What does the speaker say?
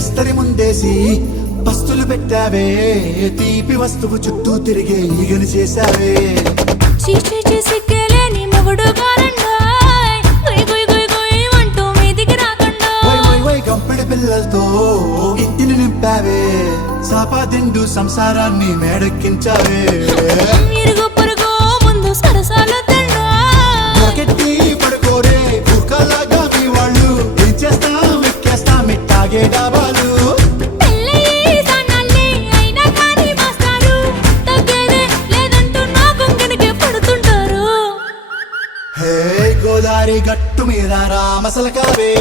ఇస్తరి ముందేసి పస్తులు పెట్టావే తీపి వస్తువు చుట్టూ తిరిగే ఈగని చేశావే చీచీ సిగ్గలేని మొగుడు కారండాయ్ గుయ్ గుయ్ గుయ్ గుయ్ అంటూ మీదికి రాకుండా గంపెడి పిల్లలతో ఇంటిని నింపావే సాపాదిండు సంసారాన్ని మేడెక్కించావే ఇరుగు పొరుగు ముందు సరసాల తండా పకెట్టి పడుకోరే కుక్కలాగా మీ వాళ్ళు ఏం చేస్తాం ఎక్కేస్తాం ఇట్టాగే డాబాలు పెళ్ళయి సన్నాల్ని అయినా కానీ మాస్తారు తగ్గేదే లేదంటూ నా కొంగనికే పడుతుంటారు హే గోదారి గట్టు మీద రామసలకావే